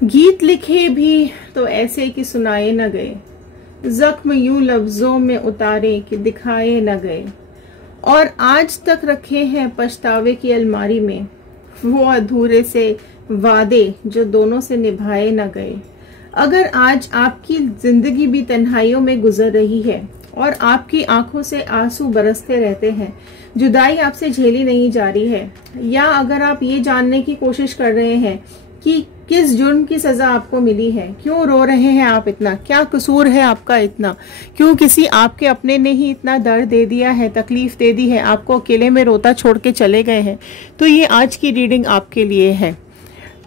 गीत लिखे भी तो ऐसे कि सुनाए न गए, जख्म यूं लफ्जों में उतारे कि दिखाए न गए, और आज तक रखे हैं पछतावे की अलमारी में वो अधूरे से वादे जो दोनों से निभाए न गए। अगर आज आपकी जिंदगी भी तन्हाइयों में गुजर रही है और आपकी आंखों से आंसू बरसते रहते हैं, जुदाई आपसे झेली नहीं जा रही है, या अगर आप ये जानने की कोशिश कर रहे हैं कि किस जुर्म की सजा आपको मिली है, क्यों रो रहे हैं आप इतना, क्या कसूर है आपका इतना, क्यों किसी आपके अपने ने ही इतना दर्द दे दिया है, तकलीफ दे दी है, आपको अकेले में रोता छोड़ के चले गए हैं, तो ये आज की रीडिंग आपके लिए है।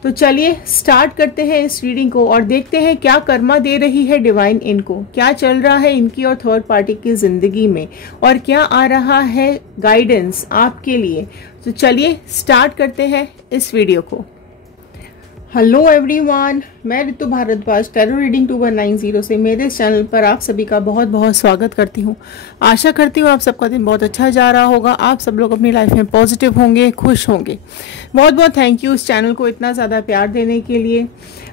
तो चलिए स्टार्ट करते हैं इस रीडिंग को और देखते हैं क्या कर्मा दे रही है डिवाइन इनको, क्या चल रहा है इनकी और थर्ड पार्टी की जिंदगी में, और क्या आ रहा है गाइडेंस आपके लिए। तो चलिए स्टार्ट करते हैं इस वीडियो को। हेलो एवरीवन, मैं ऋतु भारद्वाज टैरो रीडिंग 2190 से मेरे इस चैनल पर आप सभी का बहुत बहुत स्वागत करती हूँ। आशा करती हूँ आप सबका दिन बहुत अच्छा जा रहा होगा, आप सब लोग अपनी लाइफ में पॉजिटिव होंगे, खुश होंगे। बहुत बहुत थैंक यू इस चैनल को इतना ज़्यादा प्यार देने के लिए।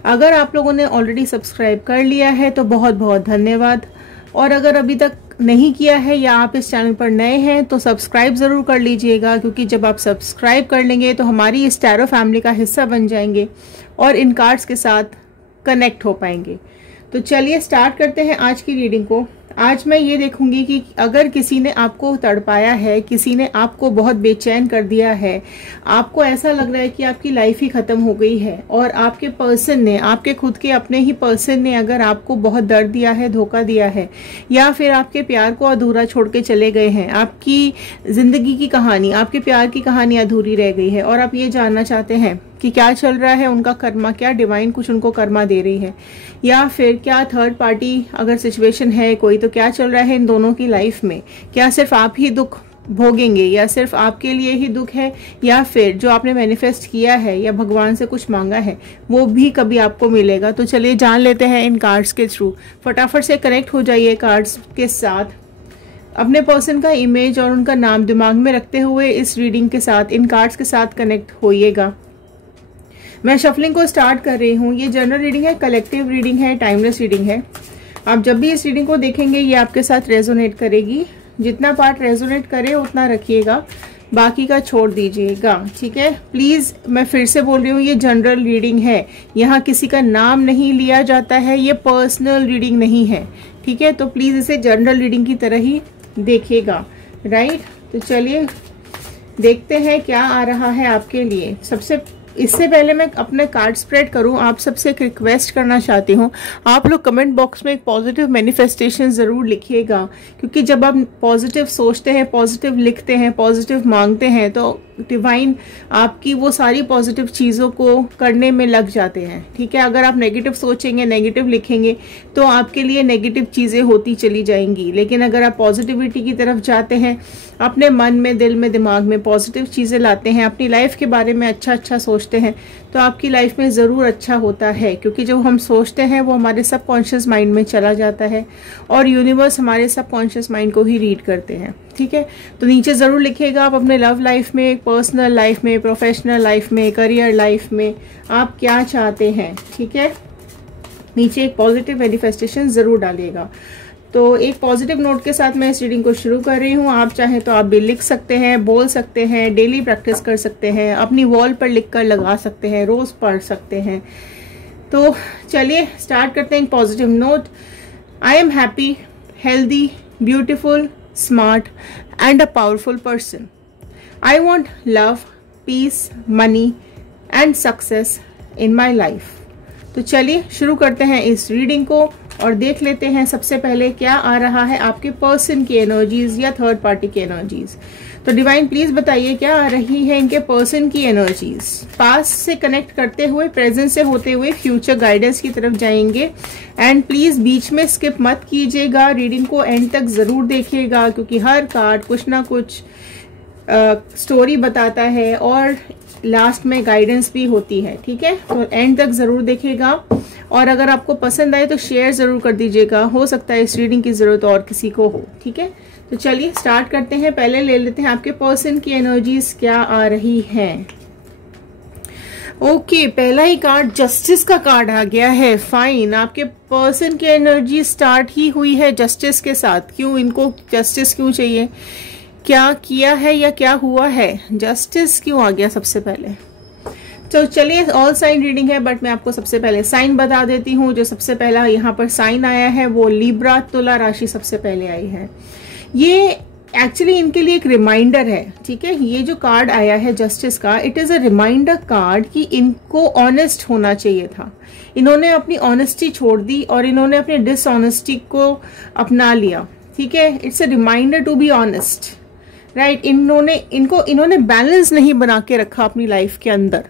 अगर आप लोगों ने ऑलरेडी सब्सक्राइब कर लिया है तो बहुत बहुत धन्यवाद, और अगर अभी तक नहीं किया है या आप इस चैनल पर नए हैं तो सब्सक्राइब ज़रूर कर लीजिएगा, क्योंकि जब आप सब्सक्राइब कर लेंगे तो हमारी इस टैरो फैमिली का हिस्सा बन जाएंगे और इन कार्ड्स के साथ कनेक्ट हो पाएंगे। तो चलिए स्टार्ट करते हैं आज की रीडिंग को। आज मैं ये देखूंगी कि अगर किसी ने आपको तड़पाया है, किसी ने आपको बहुत बेचैन कर दिया है, आपको ऐसा लग रहा है कि आपकी लाइफ ही खत्म हो गई है, और आपके पर्सन ने, आपके खुद के अपने ही पर्सन ने अगर आपको बहुत दर्द दिया है, धोखा दिया है, या फिर आपके प्यार को अधूरा छोड़ के चले गए हैं, आपकी जिंदगी की कहानी, आपके प्यार की कहानी अधूरी रह गई है, और आप ये जानना चाहते हैं कि क्या चल रहा है उनका कर्मा, क्या डिवाइन कुछ उनको कर्मा दे रही है, या फिर क्या थर्ड पार्टी अगर सिचुएशन है कोई तो क्या चल रहा है इन दोनों की लाइफ में, क्या सिर्फ आप ही दुख भोगेंगे या सिर्फ आपके लिए ही दुख है, या फिर जो आपने मैनिफेस्ट किया है या भगवान से कुछ मांगा है वो भी कभी आपको मिलेगा। तो चलिए जान लेते हैं इन कार्ड्स के थ्रू। फटाफट से कनेक्ट हो जाइए कार्ड्स के साथ, अपने पर्सन का इमेज और उनका नाम दिमाग में रखते हुए इस रीडिंग के साथ, इन कार्ड्स के साथ कनेक्ट होइएगा। मैं शफलिंग को स्टार्ट कर रही हूँ। ये जनरल रीडिंग है, कलेक्टिव रीडिंग है, टाइमलेस रीडिंग है। आप जब भी इस रीडिंग को देखेंगे ये आपके साथ रेजोनेट करेगी। जितना पार्ट रेजोनेट करे उतना रखिएगा, बाकी का छोड़ दीजिएगा, ठीक है। प्लीज मैं फिर से बोल रही हूँ, ये जनरल रीडिंग है, यहाँ किसी का नाम नहीं लिया जाता है, ये पर्सनल रीडिंग नहीं है, ठीक है। तो प्लीज इसे जनरल रीडिंग की तरह ही देखिएगा, राइट। तो चलिए देखते हैं क्या आ रहा है आपके लिए। इससे पहले मैं अपने कार्ड स्प्रेड करूं, आप सबसे एक रिक्वेस्ट करना चाहती हूं, आप लोग कमेंट बॉक्स में एक पॉजिटिव मैनिफेस्टेशन जरूर लिखिएगा, क्योंकि जब आप पॉजिटिव सोचते हैं, पॉजिटिव लिखते हैं, पॉजिटिव मांगते हैं तो डिवाइन आपकी वो सारी पॉजिटिव चीज़ों को करने में लग जाते हैं, ठीक है। अगर आप नेगेटिव सोचेंगे, नेगेटिव लिखेंगे तो आपके लिए नेगेटिव चीज़ें होती चली जाएंगी, लेकिन अगर आप पॉजिटिविटी की तरफ जाते हैं, अपने मन में, दिल में, दिमाग में पॉजिटिव चीज़ें लाते हैं, अपनी लाइफ के बारे में अच्छा अच्छा सोचते हैं, तो आपकी लाइफ में ज़रूर अच्छा होता है। क्योंकि जो हम सोचते हैं वो हमारे सबकॉन्शियस माइंड में चला जाता है और यूनिवर्स हमारे सबकॉन्शियस माइंड को ही रीड करते हैं, ठीक है। तो नीचे ज़रूर लिखिएगा आप अपने लव लाइफ में, पर्सनल लाइफ में, प्रोफेशनल लाइफ में, करियर लाइफ में आप क्या चाहते हैं, ठीक है। नीचे एक पॉजिटिव मैनिफेस्टेशन ज़रूर डालिएगा। तो एक पॉजिटिव नोट के साथ मैं इस रीडिंग को शुरू कर रही हूँ। आप चाहें तो आप भी लिख सकते हैं, बोल सकते हैं, डेली प्रैक्टिस कर सकते हैं, अपनी वॉल पर लिख कर लगा सकते हैं, रोज़ पढ़ सकते हैं। तो चलिए स्टार्ट करते हैं। Positive note, I am happy, healthy, beautiful, smart and a powerful person. I want love, peace, money and success in my life. तो चलिए शुरू करते हैं इस रीडिंग को और देख लेते हैं सबसे पहले क्या आ रहा है आपके पर्सन की एनर्जीज या थर्ड पार्टी की एनर्जीज। तो डिवाइन प्लीज बताइए क्या आ रही है इनके पर्सन की एनर्जीज। पास्ट से कनेक्ट करते हुए, प्रेजेंट से होते हुए फ्यूचर गाइडेंस की तरफ जाएंगे। एंड प्लीज बीच में स्किप मत कीजिएगा, रीडिंग को एंड तक जरूर देखिएगा, क्योंकि हर कार्ड कुछ ना कुछ स्टोरी बताता है और लास्ट में गाइडेंस भी होती है, ठीक है। तो एंड तक जरूर देखिएगा, और अगर आपको पसंद आए तो शेयर जरूर कर दीजिएगा, हो सकता है इस रीडिंग की जरूरत और किसी को हो, ठीक है। तो चलिए स्टार्ट करते हैं। पहले ले लेते हैं आपके पर्सन की एनर्जीज क्या आ रही हैं। ओके, पहला ही कार्ड जस्टिस का कार्ड आ गया है। फाइन, आपके पर्सन की एनर्जी स्टार्ट ही हुई है जस्टिस के साथ। क्यों इनको जस्टिस क्यों चाहिए, क्या किया है या क्या हुआ है, जस्टिस क्यों आ गया सबसे पहले? तो चलिए, ऑल साइन रीडिंग है, बट मैं आपको सबसे पहले साइन बता देती हूँ। जो सबसे पहला यहाँ पर साइन आया है वो लिब्रा, तुला राशि सबसे पहले आई है। ये एक्चुअली इनके लिए एक रिमाइंडर है, ठीक है। ये जो कार्ड आया है जस्टिस का, it is a reminder card कि इनको ऑनेस्ट होना चाहिए था। इन्होंने अपनी ऑनेस्टी छोड़ दी और इन्होंने अपने डिसऑनेस्टी को अपना लिया, ठीक है। It's a reminder to be honest, right. इन्होंने बैलेंस नहीं बना के रखा अपनी लाइफ के अंदर,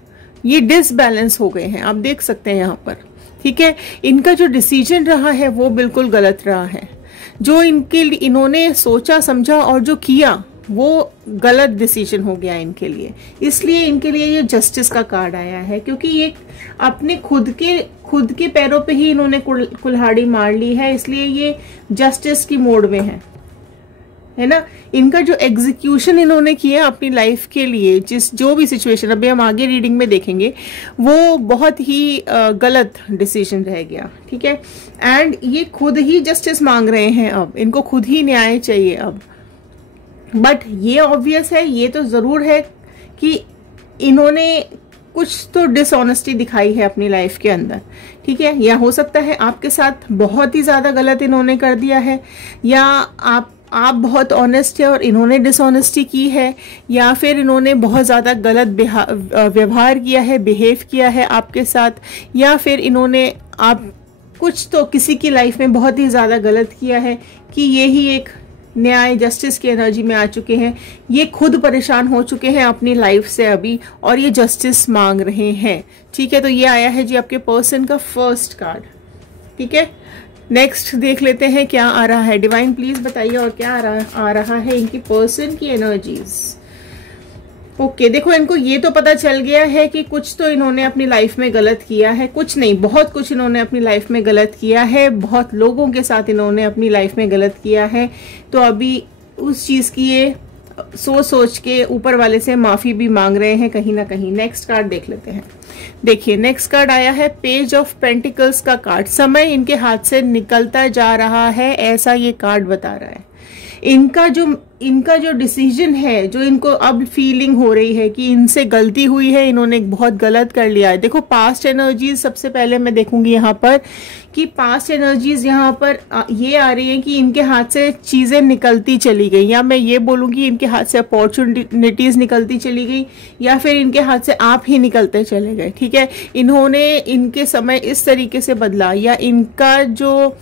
ये डिसबैलेंस हो गए हैं, आप देख सकते हैं यहाँ पर, ठीक है। इनका जो डिसीजन रहा है वो बिल्कुल गलत रहा है। जो इनके लिए इन्होंने सोचा समझा और जो किया वो गलत डिसीजन हो गया इनके लिए, इसलिए इनके लिए ये जस्टिस का कार्ड आया है। क्योंकि ये अपने खुद के पैरों पे ही इन्होंने कुल्हाड़ी मार ली है, इसलिए ये जस्टिस की मोड में है ना। इनका जो एग्जीक्यूशन इन्होंने किया अपनी लाइफ के लिए, जो भी सिचुएशन अभी हम आगे रीडिंग में देखेंगे, वो बहुत ही गलत डिसीजन रह गया, ठीक है। एंड ये खुद ही जस्टिस मांग रहे हैं, अब इनको खुद ही न्याय चाहिए अब। बट ये ऑब्वियस है, ये तो जरूर है कि इन्होंने कुछ तो डिसऑनेस्टी दिखाई है अपनी लाइफ के अंदर, ठीक है। या हो सकता है आपके साथ बहुत ही ज्यादा गलत इन्होंने कर दिया है, या आप बहुत ऑनेस्ट है और इन्होंने डिसऑनेस्टी की है, या फिर इन्होंने बहुत ज़्यादा गलत व्यवहार किया है, बिहेव किया है आपके साथ, या फिर इन्होंने आप कुछ तो किसी की लाइफ में बहुत ही ज़्यादा गलत किया है कि ये ही एक न्याय जस्टिस की एनर्जी में आ चुके हैं। ये खुद परेशान हो चुके हैं अपनी लाइफ से अभी और ये जस्टिस मांग रहे हैं, ठीक है। तो ये आया है जी आपके पर्सन का फर्स्ट कार्ड, ठीक है। नेक्स्ट देख लेते हैं क्या आ रहा है। डिवाइन प्लीज बताइए और क्या आ रहा है इनकी पर्सन की एनर्जीज। ओके, देखो इनको ये तो पता चल गया है कि कुछ तो इन्होंने अपनी लाइफ में गलत किया है, कुछ नहीं बहुत कुछ इन्होंने अपनी लाइफ में गलत किया है, बहुत लोगों के साथ इन्होंने अपनी लाइफ में गलत किया है। तो अभी उस चीज की ये सोच के ऊपर वाले से माफी भी मांग रहे हैं कहीं ना कहीं। नेक्स्ट कार्ड देख लेते हैं। देखिए नेक्स्ट कार्ड आया है पेज ऑफ पेंटिकल्स का कार्ड। समय इनके हाथ से निकलता जा रहा है, ऐसा ये कार्ड बता रहा है। इनका जो डिसीजन है, जो इनको अब फीलिंग हो रही है कि इनसे गलती हुई है, इन्होंने बहुत गलत कर लिया है। देखो पास्ट एनर्जीज सबसे पहले मैं देखूंगी यहाँ पर कि पास्ट एनर्जीज यहाँ पर ये आ रही है कि इनके हाथ से चीजें निकलती चली गई, या मैं ये बोलूंगी इनके हाथ से अपॉर्चुनिटीज निकलती चली गई, या फिर इनके हाथ से आप ही निकलते चले गए, ठीक है। इन्होंने इनके समय इस तरीके से बदला, या इनका जो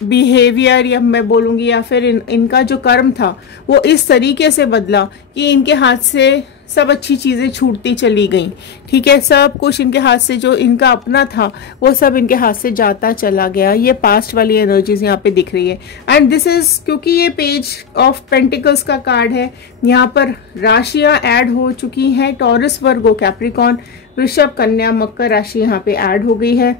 बिहेवियर या मैं बोलूंगी या फिर इनका जो कर्म था वो इस तरीके से बदला कि इनके हाथ से सब अच्छी चीजें छूटती चली गई, ठीक है। सब कुछ इनके हाथ से जो इनका अपना था वो सब इनके हाथ से जाता चला गया। ये पास्ट वाली एनर्जीज यहाँ पे दिख रही है। एंड दिस इज क्योंकि ये पेज ऑफ पेंटिकल्स का कार्ड है, यहाँ पर राशियां ऐड हो चुकी हैं। टॉरस, वर्गो, कैप्रिकॉन, वृषभ, कन्या, मकर राशि यहाँ पे ऐड हो गई है।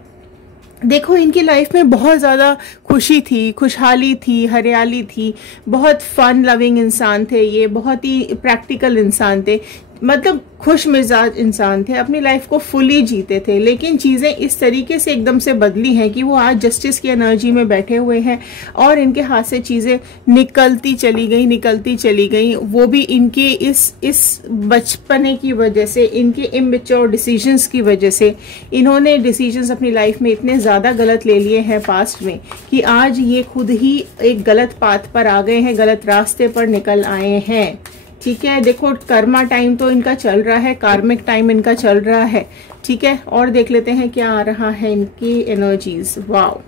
देखो इनकी लाइफ में बहुत ज़्यादा खुशी थी, खुशहाली थी, हरियाली थी, बहुत फन लविंग इंसान थे ये, बहुत ही प्रैक्टिकल इंसान थे, मतलब खुश मिजाज इंसान थे, अपनी लाइफ को फुली जीते थे। लेकिन चीज़ें इस तरीके से एकदम से बदली हैं कि वो आज जस्टिस की एनर्जी में बैठे हुए हैं और इनके हाथ से चीज़ें निकलती चली गई। वो भी इनके इस बचपने की वजह से, इनके इमैच्योर डिसीजंस की वजह से। इन्होंने डिसीजंस अपनी लाइफ में इतने ज़्यादा गलत ले लिए हैं पास्ट में कि आज ये खुद ही एक गलत पाथ पर आ गए हैं, गलत रास्ते पर निकल आए हैं, ठीक है। देखो कर्मा टाइम तो इनका चल रहा है, कार्मिक टाइम इनका चल रहा है, ठीक है। और देख लेते हैं क्या आ रहा है इनकी एनर्जीज। वाओ,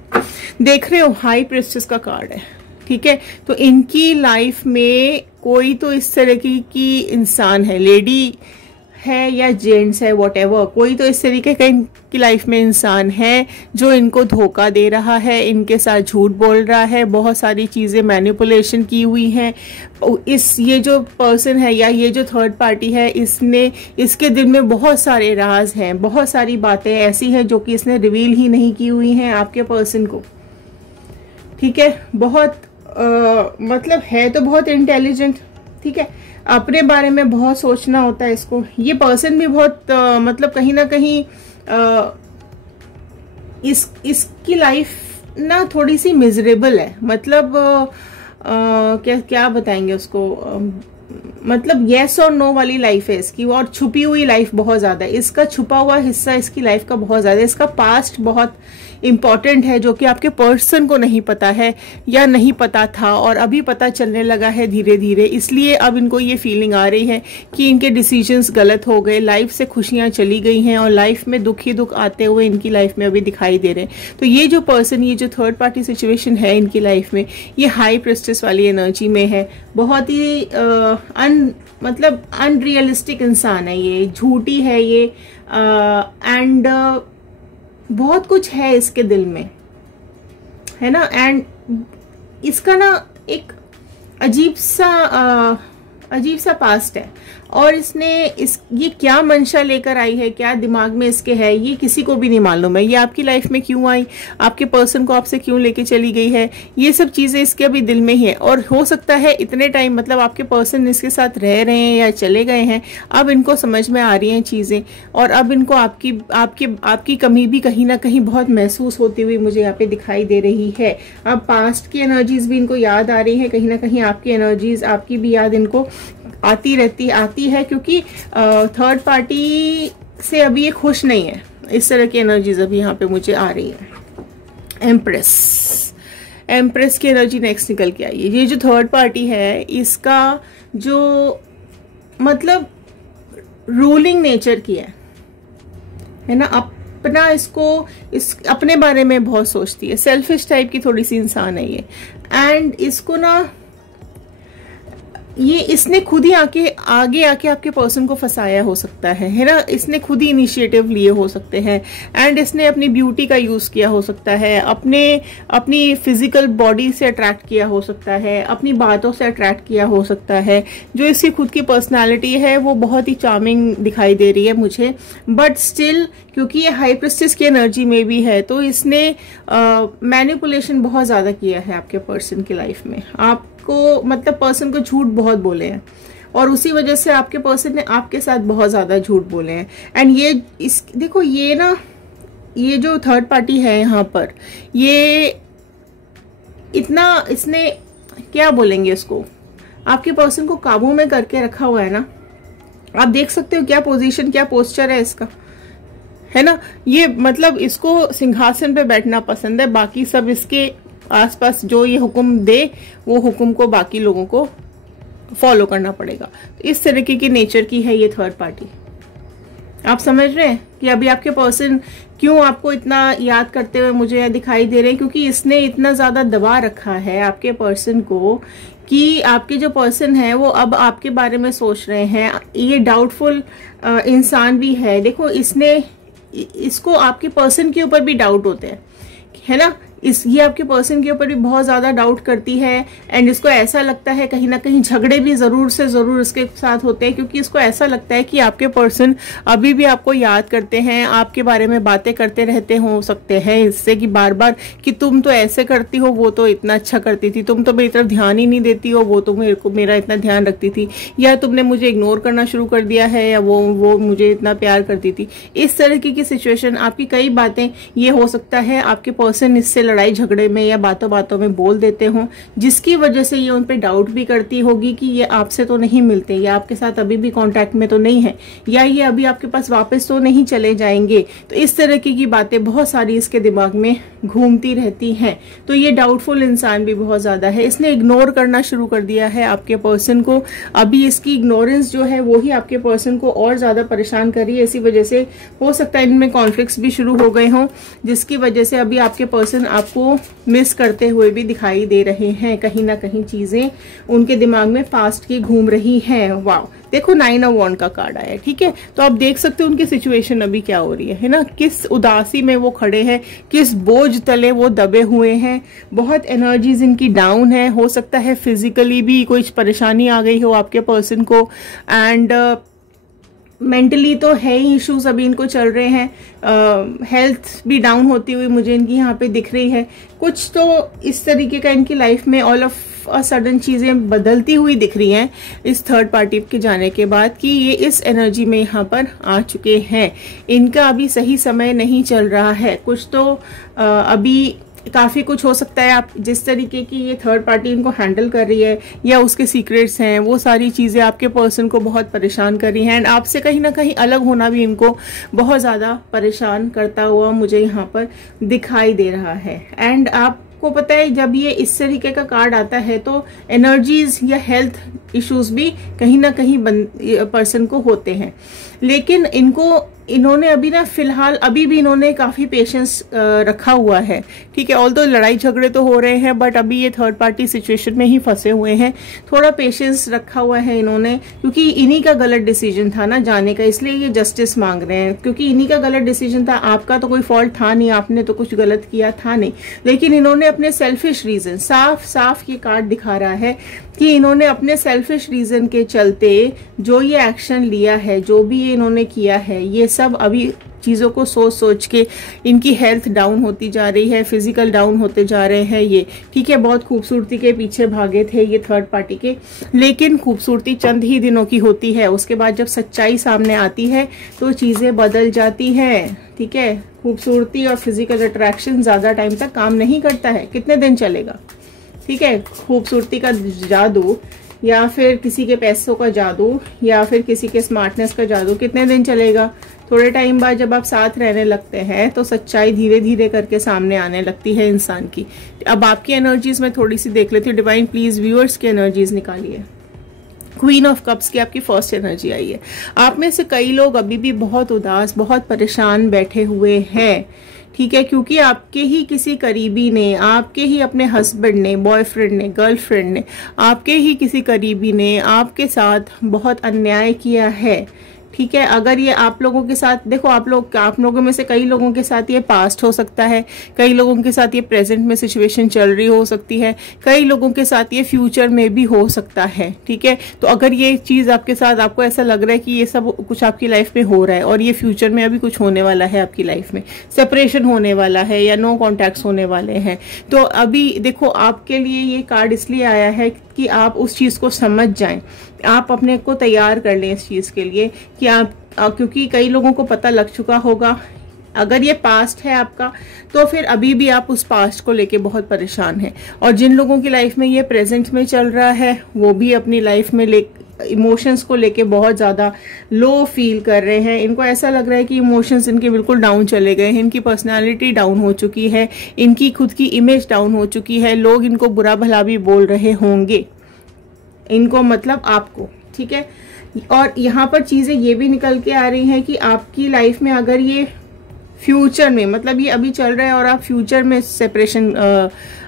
देख रहे हो हाई प्रिस्टेस का कार्ड है, ठीक है। तो इनकी लाइफ में कोई तो इस तरह की इंसान है, लेडी है या जेंट्स है, व्हाटएवर, कोई तो इस तरीके का इनकी लाइफ में इंसान है जो इनको धोखा दे रहा है, इनके साथ झूठ बोल रहा है, बहुत सारी चीजें मैनिपुलेशन की हुई हैं। ये जो पर्सन है या ये जो थर्ड पार्टी है, इसके दिल में बहुत सारे राज हैं, बहुत सारी बातें ऐसी हैं जो कि इसने रिवील ही नहीं की हुई हैं आपके पर्सन को, ठीक है। बहुत मतलब है तो बहुत इंटेलिजेंट, ठीक है। अपने बारे में बहुत सोचना होता है इसको। ये पर्सन भी बहुत मतलब कहीं ना कहीं इसकी लाइफ ना थोड़ी सी मिजरेबल है। मतलब क्या क्या बताएंगे उसको, मतलब येस और नो वाली लाइफ है इसकी, और छुपी हुई लाइफ बहुत ज्यादा है। इसका छुपा हुआ हिस्सा इसकी लाइफ का बहुत ज्यादा है। इसका पास्ट बहुत इंपॉर्टेंट है जो कि आपके पर्सन को नहीं पता है या नहीं पता था, और अभी पता चलने लगा है धीरे धीरे। इसलिए अब इनको ये फीलिंग आ रही है कि इनके डिसीजंस गलत हो गए, लाइफ से खुशियां चली गई हैं और लाइफ में दुख ही दुख आते हुए इनकी लाइफ में अभी दिखाई दे रहे हैं। तो ये जो पर्सन, ये जो थर्ड पार्टी सिचुएशन है इनकी लाइफ में, ये हाई प्रेस्टिस वाली एनर्जी में है। बहुत ही मतलब अनरियलिस्टिक इंसान है ये, झूठी है ये, एंड बहुत कुछ है इसके दिल में, है ना। एंड इसका ना एक अजीब सा पास्ट है, और इसने ये क्या मंशा लेकर आई है, क्या दिमाग में इसके है, ये किसी को भी नहीं मालूम है। ये आपकी लाइफ में क्यों आई, आपके पर्सन को आपसे क्यों लेके चली गई है, ये सब चीजें इसके अभी दिल में ही है। और हो सकता है इतने टाइम, मतलब आपके पर्सन इसके साथ रह रहे हैं या चले गए हैं, अब इनको समझ में आ रही हैं चीजें, और अब इनको आपकी कमी भी कहीं ना कहीं बहुत महसूस होती हुई मुझे यहाँ पे दिखाई दे रही है। अब पास्ट की एनर्जीज भी इनको याद आ रही है, कहीं ना कहीं आपकी एनर्जीज, आपकी भी याद इनको आती है, क्योंकि थर्ड पार्टी से अभी ये खुश नहीं है। इस तरह की एनर्जीज अभी यहाँ पे मुझे आ रही है। एम्प्रेस की एनर्जी नेक्स्ट निकल के आई है। ये जो थर्ड पार्टी है, इसका जो मतलब रूलिंग नेचर की है ना, अपना अपने बारे में बहुत सोचती है, सेल्फिश टाइप की थोड़ी सी इंसान है ये। एंड इसको ना ये इसने खुद ही आगे आके आपके पर्सन को फंसाया हो सकता है ना। इसने खुद ही इनिशिएटिव लिए हो सकते हैं, एंड इसने अपनी ब्यूटी का यूज किया हो सकता है, अपनी फिजिकल बॉडी से अट्रैक्ट किया हो सकता है, अपनी बातों से अट्रैक्ट किया हो सकता है। जो इसकी खुद की पर्सनालिटी है वो बहुत ही चार्मिंग दिखाई दे रही है मुझे, बट स्टिल क्योंकि ये हाई प्रेस्टिस की एनर्जी में भी है, तो इसने मैनिपुलेशन बहुत ज्यादा किया है आपके पर्सन की लाइफ में। आपको मतलब पर्सन को झूठ बहुत बोले हैं, और उसी वजह से आपके पर्सन ने आपके साथ बहुत ज्यादा झूठ बोले हैं। एंड देखो ये ना, ये जो थर्ड पार्टी है यहाँ पर, ये इसने क्या बोलेंगे इसको, आपके पर्सन को काबू में करके रखा हुआ है ना। आप देख सकते हो क्या पोजीशन, क्या पोस्चर है इसका, है ना। ये मतलब इसको सिंहासन पे बैठना पसंद है, बाकी सब इसके आसपास जो ये हुक्म दे वो हुक्म को बाकी लोगों को फॉलो करना पड़ेगा। तो इस तरीके की नेचर की है ये थर्ड पार्टी। आप समझ रहे हैं कि अभी आपके पर्सन क्यों आपको इतना याद करते हुए मुझे यह दिखाई दे रहे हैं, क्योंकि इसने इतना ज्यादा दबा रखा है आपके पर्सन को कि आपके जो पर्सन है वो अब आपके बारे में सोच रहे हैं। ये डाउटफुल इंसान भी है। देखो इसको आपके पर्सन के ऊपर भी डाउट होते हैं, है ना। ये आपके पर्सन के ऊपर भी बहुत ज्यादा डाउट करती है, एंड इसको ऐसा लगता है कहीं ना कहीं झगड़े भी जरूर से जरूर इसके साथ होते हैं, क्योंकि इसको ऐसा लगता है कि आपके पर्सन अभी भी आपको याद करते हैं, आपके बारे में बातें करते रहते हो सकते हैं इससे कि बार बार कि तुम तो ऐसे करती हो, वो तो इतना अच्छा करती थी, तुम तो मेरी तरफ ध्यान ही नहीं देती हो, वो तो मेरा इतना ध्यान रखती थी, या तुमने मुझे इग्नोर करना शुरू कर दिया है, या वो मुझे इतना प्यार करती थी। इस तरह की सिचुएशन, आपकी कई बातें, ये हो सकता है आपके पर्सन इससे लड़ाई झगड़े में या बातों बातों में बोल देते हो, जिसकी वजह से ये उन पे डाउट भी करती होगी कि ये आपसे तो नहीं मिलते, या आपके साथ अभी भी कांटेक्ट में तो नहीं है, या ये अभी आपके पास वापस तो नहीं चले जाएंगे। तो इस तरह की बातें बहुत सारी इसके दिमाग में घूमती रहती हैं। तो ये डाउटफुल इंसान भी बहुत ज्यादा है। इसने इग्नोर करना शुरू कर दिया है आपके पर्सन को। अभी इसकी इग्नोरेंस जो है वो ही आपके पर्सन को और ज्यादा परेशान कर रही है। इसी वजह से हो सकता है इनमें कॉन्फ्लिक्ट्स भी शुरू हो गए हों, जिसकी वजह से अभी आपके पर्सन आपको मिस करते हुए भी दिखाई दे रहे हैं। कहीं ना कहीं चीजें उनके दिमाग में पास्ट की घूम रही हैं। वाव, देखो 9 ऑफ वॉन्ड का कार्ड आया है, ठीक है। तो आप देख सकते हो उनकी सिचुएशन अभी क्या हो रही है ना। किस उदासी में वो खड़े हैं, किस बोझ तले वो दबे हुए हैं। बहुत एनर्जीज इनकी डाउन है। हो सकता है फिजिकली भी कोई परेशानी आ गई हो आपके पर्सन को, एंड मेंटली तो है ही इश्यूज अभी इनको चल रहे हैं, हेल्थ भी डाउन होती हुई मुझे इनकी यहाँ पे दिख रही है। कुछ तो इस तरीके का इनकी लाइफ में ऑल ऑफ अ सडन चीजें बदलती हुई दिख रही हैं इस थर्ड पार्टी के जाने के बाद, कि ये इस एनर्जी में यहाँ पर आ चुके हैं। इनका अभी सही समय नहीं चल रहा है। कुछ तो अभी काफी कुछ हो सकता है, आप जिस तरीके की ये थर्ड पार्टी इनको हैंडल कर रही है या उसके सीक्रेट्स हैं, वो सारी चीजें आपके पर्सन को बहुत परेशान कर रही हैं। एंड आपसे कहीं ना कहीं अलग होना भी इनको बहुत ज्यादा परेशान करता हुआ मुझे यहाँ पर दिखाई दे रहा है। एंड आपको पता है, जब ये इस तरीके का कार्ड आता है तो एनर्जीज या हेल्थ इश्यूज भी कहीं ना कहीं पर्सन को होते हैं। लेकिन इन्होंने अभी ना फिलहाल अभी भी इन्होंने काफी पेशेंस रखा हुआ है, ठीक है। ऑल्दो लड़ाई झगड़े तो हो रहे हैं, बट अभी ये थर्ड पार्टी सिचुएशन में ही फंसे हुए हैं। थोड़ा पेशेंस रखा हुआ है इन्होंने, क्योंकि इन्हीं का गलत डिसीजन था ना जाने का, इसलिए ये जस्टिस मांग रहे हैं। क्योंकि इन्हीं का गलत डिसीजन था, आपका तो कोई फॉल्ट था नहीं, आपने तो कुछ गलत किया था नहीं। लेकिन इन्होंने अपने सेल्फिश रीजन, साफ साफ ये कार्ड दिखा रहा है कि इन्होंने अपने सेल्फिश रीजन के चलते जो ये एक्शन लिया है, जो भी ये इन्होंने किया है, ये सब अभी चीजों को सोच सोच के इनकी हेल्थ डाउन होती जा रही है, फिजिकल डाउन होते जा रहे हैं ये, ठीक है। बहुत खूबसूरती के पीछे भागे थे ये थर्ड पार्टी के, लेकिन खूबसूरती चंद ही दिनों की होती है। उसके बाद जब सच्चाई सामने आती है तो चीजें बदल जाती हैं, ठीक है। खूबसूरती और फिजिकल अट्रैक्शन ज्यादा टाइम तक काम नहीं करता है, कितने दिन चलेगा, ठीक है। खूबसूरती का जादू या फिर किसी के पैसों का जादू या फिर किसी के स्मार्टनेस का जादू कितने दिन चलेगा। थोड़े टाइम बाद जब आप साथ रहने लगते हैं तो सच्चाई धीरे धीरे करके सामने आने लगती है इंसान की। अब आपकी एनर्जीज में थोड़ी सी देख लेती हूँ। डिवाइन प्लीज व्यूअर्स की एनर्जीज निकालिए। क्वीन ऑफ कप्स की आपकी फर्स्ट एनर्जी आई है। आप में से कई लोग अभी भी बहुत उदास, बहुत परेशान बैठे हुए हैं, ठीक है। क्योंकि आपके ही किसी करीबी ने, आपके ही अपने हस्बैंड ने, बॉयफ्रेंड ने, गर्लफ्रेंड ने, आपके ही किसी करीबी ने आपके साथ बहुत अन्याय किया है, ठीक है। अगर ये आप लोगों के साथ, देखो आप लोगों में से कई लोगों के साथ ये पास्ट हो सकता है, कई लोगों के साथ ये प्रेजेंट में सिचुएशन चल रही हो सकती है, कई लोगों के साथ ये फ्यूचर में भी हो सकता है, ठीक है। तो अगर ये चीज आपके साथ, आपको ऐसा लग रहा है कि ये सब कुछ आपकी लाइफ में हो रहा है और ये फ्यूचर में अभी कुछ होने वाला है आपकी लाइफ में, सेपरेशन होने वाला है या नो कॉन्टैक्ट्स होने वाले हैं, तो अभी देखो आपके लिए ये कार्ड इसलिए आया है कि आप उस चीज को समझ जाएं, आप अपने को तैयार कर लें इस चीज के लिए कि आप, क्योंकि कई लोगों को पता लग चुका होगा। अगर ये पास्ट है आपका तो फिर अभी भी आप उस पास्ट को लेके बहुत परेशान हैं, और जिन लोगों की लाइफ में ये प्रेजेंट में चल रहा है वो भी अपनी लाइफ में इमोशंस को लेके बहुत ज्यादा लो फील कर रहे हैं। इनको ऐसा लग रहा है कि इमोशंस इनके बिल्कुल डाउन चले गए हैं, इनकी पर्सनालिटी डाउन हो चुकी है, इनकी खुद की इमेज डाउन हो चुकी है, लोग इनको बुरा भला भी बोल रहे होंगे, इनको मतलब आपको, ठीक है। और यहाँ पर चीजें ये भी निकल के आ रही हैं कि आपकी लाइफ में अगर ये फ्यूचर में, मतलब ये अभी चल रहा है और आप फ्यूचर में सेपरेशन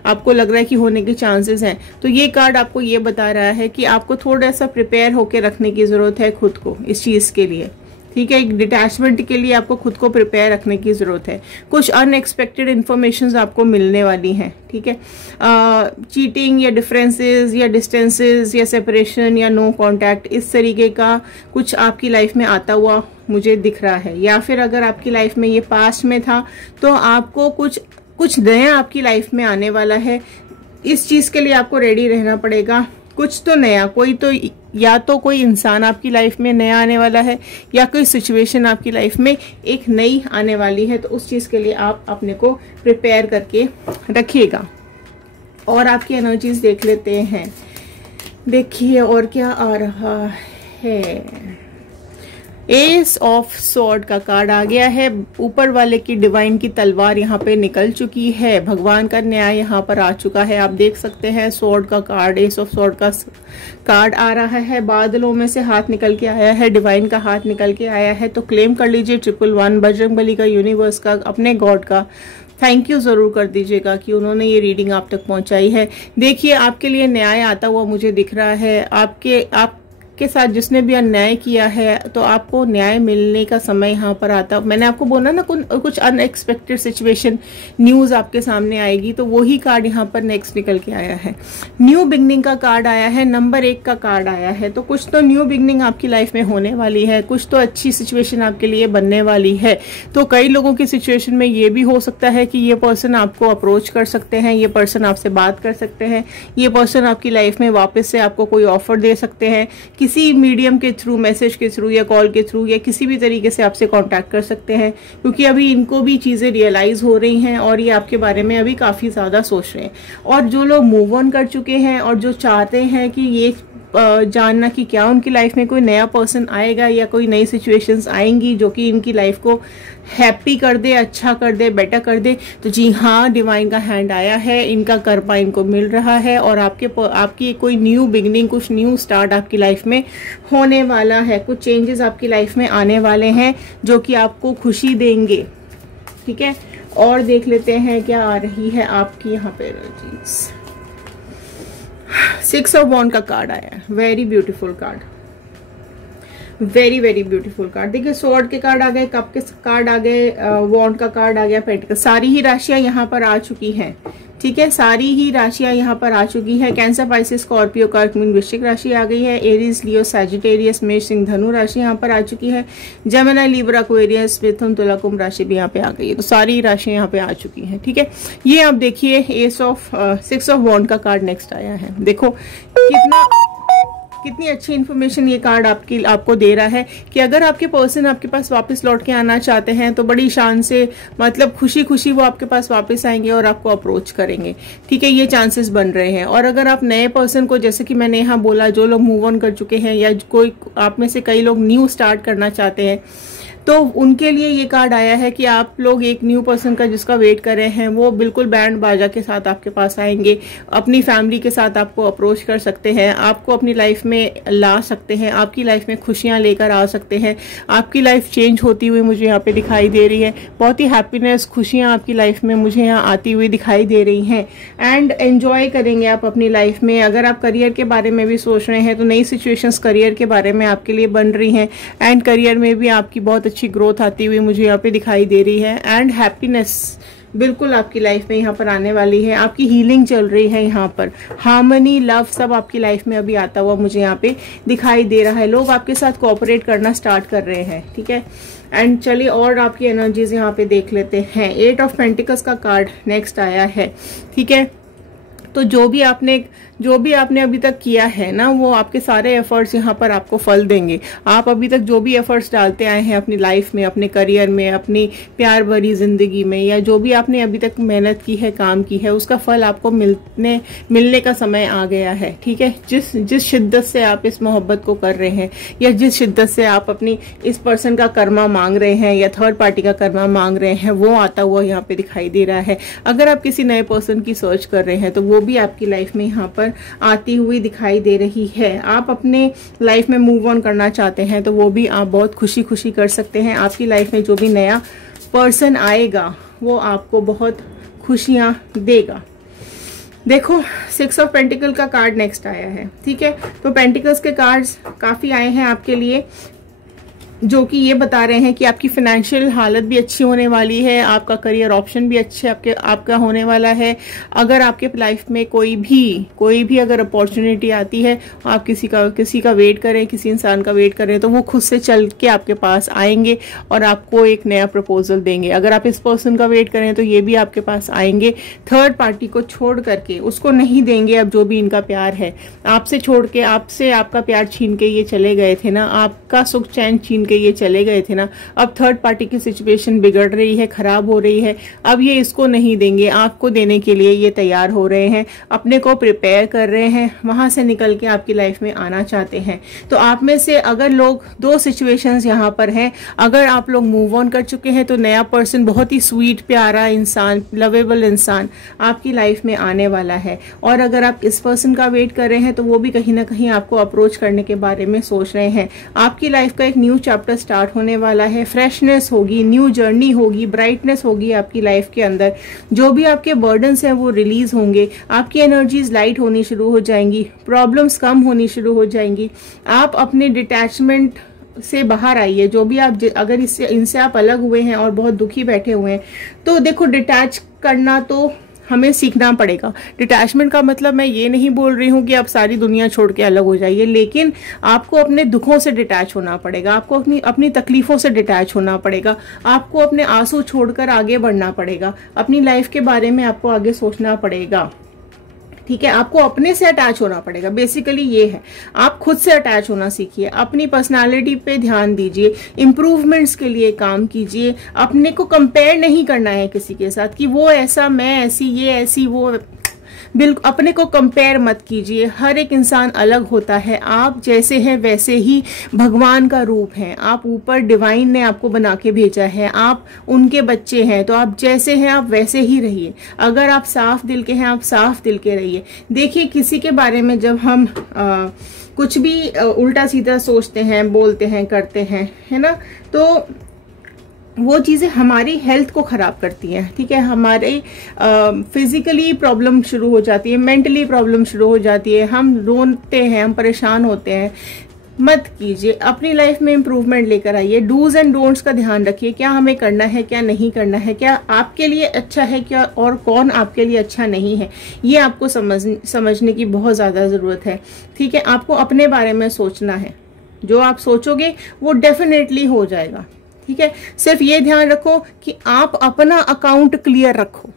आपको लग रहा है कि होने के चांसेस हैं, तो ये कार्ड आपको ये बता रहा है कि आपको थोड़ा सा प्रिपेयर होके रखने की जरूरत है खुद को इस चीज के लिए, ठीक है। एक डिटैचमेंट के लिए आपको खुद को प्रिपेयर रखने की जरूरत है। कुछ अनएक्सपेक्टेड इन्फॉर्मेशन आपको मिलने वाली हैं, ठीक है। चीटिंग या डिफरेंसेस या डिस्टेंसेस या सेपरेशन या नो कांटेक्ट, इस तरीके का कुछ आपकी लाइफ में आता हुआ मुझे दिख रहा है। या फिर अगर आपकी लाइफ में ये पास्ट में था तो आपको कुछ नया आपकी लाइफ में आने वाला है। इस चीज के लिए आपको रेडी रहना पड़ेगा। कुछ तो नया, कोई तो, या तो कोई इंसान आपकी लाइफ में नया आने वाला है या कोई सिचुएशन आपकी लाइफ में एक नई आने वाली है, तो उस चीज के लिए आप अपने को प्रिपेयर करके रखिएगा। और आपकी एनर्जीज देख लेते हैं। देखिए और क्या आ रहा है। एस ऑफ सॉर्ड का कार्ड आ गया है। ऊपर वाले की डिवाइन की तलवार यहाँ पे निकल चुकी है, भगवान का न्याय यहाँ पर आ चुका है। आप देख सकते हैं सॉर्ड का कार्ड, एस ऑफ सॉर्ड का कार्ड आ रहा है। बादलों में से हाथ निकल के आया है, डिवाइन का हाथ निकल के आया है। तो क्लेम कर लीजिए 111 बजरंगबली का, यूनिवर्स का, अपने गॉड का थैंक यू जरूर कर दीजिएगा कि उन्होंने ये रीडिंग आप तक पहुंचाई है। देखिए आपके लिए न्याय आता हुआ मुझे दिख रहा है। आपके साथ जिसने भी अन्याय किया है तो आपको न्याय मिलने का समय यहाँ पर आता। मैंने आपको बोला ना कुछ अनएक्सपेक्टेड सिचुएशन न्यूज आपके सामने आएगी, तो वही कार्ड यहाँ पर नेक्स्ट निकल के आया है। न्यू बिगनिंग का कार्ड आया है, नंबर 1 का कार्ड आया है। तो कुछ तो न्यू बिगनिंग आपकी लाइफ में होने वाली है, कुछ तो अच्छी सिचुएशन आपके लिए बनने वाली है। तो कई लोगों की सिचुएशन में ये भी हो सकता है कि ये पर्सन आपको अप्रोच कर सकते हैं, ये पर्सन आपसे बात कर सकते हैं, ये पर्सन आपकी लाइफ में वापस से आपको कोई ऑफर दे सकते हैं, किसी मीडियम के थ्रू, मैसेज के थ्रू या कॉल के थ्रू या किसी भी तरीके से आपसे कांटेक्ट कर सकते हैं, क्योंकि अभी इनको भी चीजें रियलाइज हो रही हैं और ये आपके बारे में अभी काफी ज्यादा सोच रहे हैं। और जो लोग मूव ऑन कर चुके हैं और जो चाहते हैं कि ये जानना कि क्या उनकी लाइफ में कोई नया पर्सन आएगा या कोई नई सिचुएशंस आएंगी जो कि इनकी लाइफ को हैप्पी कर दे, अच्छा कर दे, बेटर कर दे, तो जी हाँ, डिवाइन का हैंड आया है, इनका कर्मा इनको मिल रहा है और आपकी कोई न्यू बिगनिंग, कुछ न्यू स्टार्ट आपकी लाइफ में होने वाला है। कुछ चेंजेस आपकी लाइफ में आने वाले हैं जो कि आपको खुशी देंगे। ठीक है, और देख लेते हैं क्या आ रही है आपकी यहाँ पे एनर्जीज। 6 ऑफ वॉन्ड का कार्ड आया है, very beautiful card, very very beautiful card. देखिए, स्वॉर्ड के कार्ड आ गए, कप के कार्ड आ गए, वॉन्ड का कार्ड आ गया, पेंटिकल। सारी ही राशियां यहाँ पर आ चुकी हैं। ठीक है, सारी ही राशियां यहाँ पर आ चुकी है। कैंसर, पाइसेस, स्कॉर्पियो, कर्क, मीन, वृश्चिक राशि आ गई है। एरीज, लियो, सैजिटेरियस, मेष, सिंह, धनु राशि यहाँ पर आ चुकी है। जेमिनी, लिब्रा, एक्वेरियस, मिथुन, तुला, कुंभ राशि भी यहाँ पे आ गई है। तो सारी राशियां यहाँ पे आ चुकी हैं। ठीक है, ये आप देखिए 6 ऑफ वॉन्ड का कार्ड नेक्स्ट आया है। देखो कितनी अच्छी इन्फॉर्मेशन ये कार्ड आपको दे रहा है कि अगर आपके पर्सन आपके पास वापस लौट के आना चाहते हैं तो बड़ी शान से, मतलब खुशी खुशी वो आपके पास वापस आएंगे और आपको अप्रोच करेंगे। ठीक है, ये चांसेस बन रहे हैं। और अगर आप नए पर्सन को, जैसे कि मैंने यहाँ बोला, जो लोग मूव ऑन कर चुके हैं या कोई आप में से कई लोग न्यू स्टार्ट करना चाहते हैं, तो उनके लिए ये कार्ड आया है कि आप लोग एक न्यू पर्सन का जिसका वेट कर रहे हैं वो बिल्कुल बैंड बाजा के साथ आपके पास आएंगे, अपनी फैमिली के साथ आपको अप्रोच कर सकते हैं, आपको अपनी लाइफ में ला सकते हैं, आपकी लाइफ में खुशियां लेकर आ सकते हैं। आपकी लाइफ चेंज होती हुई मुझे यहाँ पे दिखाई दे रही है। बहुत ही हैप्पीनेस, खुशियां आपकी लाइफ में मुझे यहाँ आती हुई दिखाई दे रही हैं। एंड एंजॉय करेंगे आप अपनी लाइफ में। अगर आप करियर के बारे में भी सोच रहे हैं तो नई सिचुएशंस करियर के बारे में आपके लिए बन रही हैं एंड करियर में भी आपकी बहुत अच्छी ग्रोथ आती हुई मुझे यहाँ पे दिखाई दे रही है। एंड हैप्पीनेस बिल्कुल आपकी लाइफ में यहाँ पर आने वाली है। आपकी हीलिंग चल रही है यहाँ पर। हार्मनी, लव सब आपकी लाइफ में अभी आता हुआ मुझे यहाँ पे दिखाई दे रहा है। लोग आपके साथ कोऑपरेट करना स्टार्ट कर रहे हैं। ठीक है, एंड चलिए और आपकी एनर्जीज यहाँ पे देख लेते हैं। 8 ऑफ पेंटिकल्स का कार्ड नेक्स्ट आया है। ठीक है, तो जो भी आपने अभी तक किया है ना, वो आपके सारे एफर्ट्स यहाँ पर आपको फल देंगे। आप अभी तक जो भी एफर्ट्स डालते आए हैं अपनी लाइफ में, अपने करियर में, अपनी प्यार भरी जिंदगी में, या जो भी आपने अभी तक मेहनत की है, काम की है, उसका फल आपको मिलने का समय आ गया है। ठीक है, जिस शिद्दत से आप इस मोहब्बत को कर रहे हैं या जिस शिद्दत से आप अपनी इस पर्सन का कर्मा मांग रहे हैं या थर्ड पार्टी का कर्मा मांग रहे हैं, वो आता हुआ यहाँ पे दिखाई दे रहा है। अगर आप किसी नए पर्सन की सर्च कर रहे हैं तो वो भी आपकी लाइफ में यहाँ पर आती हुई दिखाई दे रही है। आप अपने लाइफ में मूव ऑन करना चाहते हैं तो वो भी आप बहुत खुशी खुशी कर सकते हैं। आपकी लाइफ में जो भी नया पर्सन आएगा वो आपको बहुत खुशियां देगा। देखो, 6 ऑफ पेंटिकल का कार्ड नेक्स्ट आया है। ठीक है, तो पेंटिकल्स के कार्ड्स काफी आए हैं आपके लिए, जो कि ये बता रहे हैं कि आपकी फाइनेंशियल हालत भी अच्छी होने वाली है, आपका करियर ऑप्शन भी अच्छे आपका होने वाला है। अगर आपके लाइफ में कोई भी अगर अपॉर्चुनिटी आती है, आप किसी का वेट करें, किसी इंसान का वेट करें, तो वो खुद से चल के आपके पास आएंगे और आपको एक नया प्रपोजल देंगे। अगर आप इस पर्सन का वेट करें तो ये भी आपके पास आएंगे। थर्ड पार्टी को छोड़ करके उसको नहीं देंगे। अब जो भी इनका प्यार है, आपसे छोड़ के, आपसे आपका प्यार छीन के ये चले गए थे ना, आपका सुख चैन छीन के ये चले गए थे ना, अब थर्ड पार्टी की सिचुएशन बिगड़ रही है, खराब हो रही है। अब ये इसको नहीं देंगे, आपको देने के लिए ये तैयार हो रहे हैं, अपने को प्रिपेयर कर रहे हैं, वहां से निकल के आपकी लाइफ में आना चाहते हैं। तो आप में से अगर लोग, 2 सिचुएशंस यहाँ पर हैं। अगर आप लोग मूव ऑन कर चुके हैं तो नया पर्सन, बहुत ही स्वीट, प्यारा इंसान, लवेबल इंसान आपकी लाइफ में आने वाला है। और अगर आप इस पर्सन का वेट कर रहे हैं तो वो भी कहीं ना कहीं आपको अप्रोच करने के बारे में सोच रहे हैं। आपकी लाइफ का एक न्यू चैप्टर स्टार्ट होने वाला है। फ्रेशनेस होगी, न्यू जर्नी होगी, ब्राइटनेस होगी आपकी लाइफ के अंदर। जो भी आपके बर्डन्स हैं वो रिलीज होंगे, आपकी एनर्जीज लाइट होनी शुरू हो जाएंगी, प्रॉब्लम्स कम होनी शुरू हो जाएंगी। आप अपने डिटैचमेंट से बाहर आइए। जो भी आप अगर इनसे आप अलग हुए हैं और बहुत दुखी बैठे हुए हैं, तो देखो डिटैच करना तो हमें सीखना पड़ेगा। डिटैचमेंट का मतलब मैं ये नहीं बोल रही हूँ कि आप सारी दुनिया छोड़ के अलग हो जाइए, लेकिन आपको अपने दुखों से डिटैच होना पड़ेगा, आपको अपनी तकलीफों से डिटैच होना पड़ेगा, आपको अपने आंसू छोड़कर आगे बढ़ना पड़ेगा, अपनी लाइफ के बारे में आपको आगे सोचना पड़ेगा। ठीक है, आपको अपने से अटैच होना पड़ेगा। बेसिकली ये है, आप खुद से अटैच होना सीखिए, अपनी पर्सनालिटी पे ध्यान दीजिए, इम्प्रूवमेंट्स के लिए काम कीजिए। अपने को कंपेयर नहीं करना है किसी के साथ कि वो ऐसा, मैं ऐसी, ये ऐसी, वो बिल्कुल अपने को कंपेयर मत कीजिए। हर एक इंसान अलग होता है, आप जैसे हैं वैसे ही भगवान का रूप है। आप ऊपर डिवाइन ने आपको बना के भेजा है, आप उनके बच्चे हैं, तो आप जैसे हैं आप वैसे ही रहिए। अगर आप साफ दिल के हैं, आप साफ दिल के रहिए। देखिए, किसी के बारे में जब हम कुछ भी उल्टा सीधा सोचते हैं, बोलते हैं, करते हैं, है ना, तो वो चीज़ें हमारी हेल्थ को ख़राब करती हैं। ठीक है, हमारे फिजिकली प्रॉब्लम शुरू हो जाती है, मेंटली प्रॉब्लम शुरू हो जाती है, हम रोते हैं, हम परेशान होते हैं। मत कीजिए, अपनी लाइफ में इम्प्रूवमेंट लेकर आइए। डूज एंड डोंट्स का ध्यान रखिए, क्या हमें करना है, क्या नहीं करना है, क्या आपके लिए अच्छा है, क्या और कौन आपके लिए अच्छा नहीं है, ये आपको समझने की बहुत ज़्यादा ज़रूरत है। ठीक है, आपको अपने बारे में सोचना है, जो आप सोचोगे वो डेफिनेटली हो जाएगा। ठीक है, सिर्फ ये ध्यान रखो कि आप अपना अकाउंट क्लियर रखो।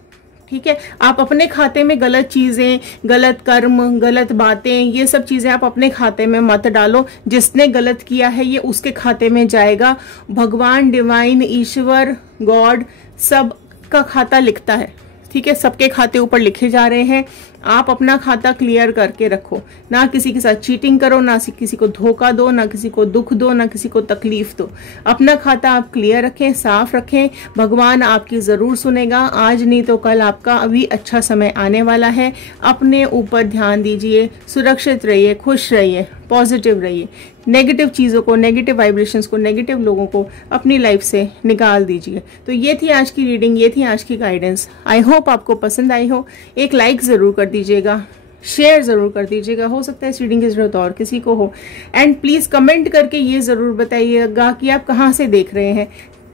ठीक है, आप अपने खाते में गलत चीजें, गलत कर्म, गलत बातें, ये सब चीजें आप अपने खाते में मत डालो। जिसने गलत किया है ये उसके खाते में जाएगा। भगवान, डिवाइन, ईश्वर, गॉड सब का खाता लिखता है। ठीक है, सबके खाते ऊपर लिखे जा रहे हैं। आप अपना खाता क्लियर करके रखो, ना किसी के साथ चीटिंग करो, ना किसी को धोखा दो, ना किसी को दुख दो, ना किसी को तकलीफ दो। अपना खाता आप क्लियर रखें, साफ रखें। भगवान आपकी जरूर सुनेगा, आज नहीं तो कल आपका अभी अच्छा समय आने वाला है। अपने ऊपर ध्यान दीजिए, सुरक्षित रहिए, खुश रहिए, पॉजिटिव रहिए। नेगेटिव चीज़ों को, नेगेटिव वाइब्रेशंस को, नेगेटिव लोगों को अपनी लाइफ से निकाल दीजिए। तो ये थी आज की रीडिंग, ये थी आज की गाइडेंस। आई होप आपको पसंद आई हो। एक लाइक ज़रूर कर दीजिएगा, शेयर ज़रूर कर दीजिएगा, हो सकता है इस रीडिंग की ज़रूरत और किसी को हो। एंड प्लीज़ कमेंट करके ये ज़रूर बताइएगा कि आप कहाँ से देख रहे हैं।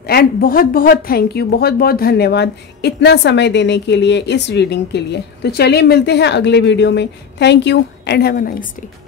एंड बहुत बहुत थैंक यू, बहुत बहुत धन्यवाद इतना समय देने के लिए, इस रीडिंग के लिए। तो चलिए मिलते हैं अगले वीडियो में। Thank you and have a nice day.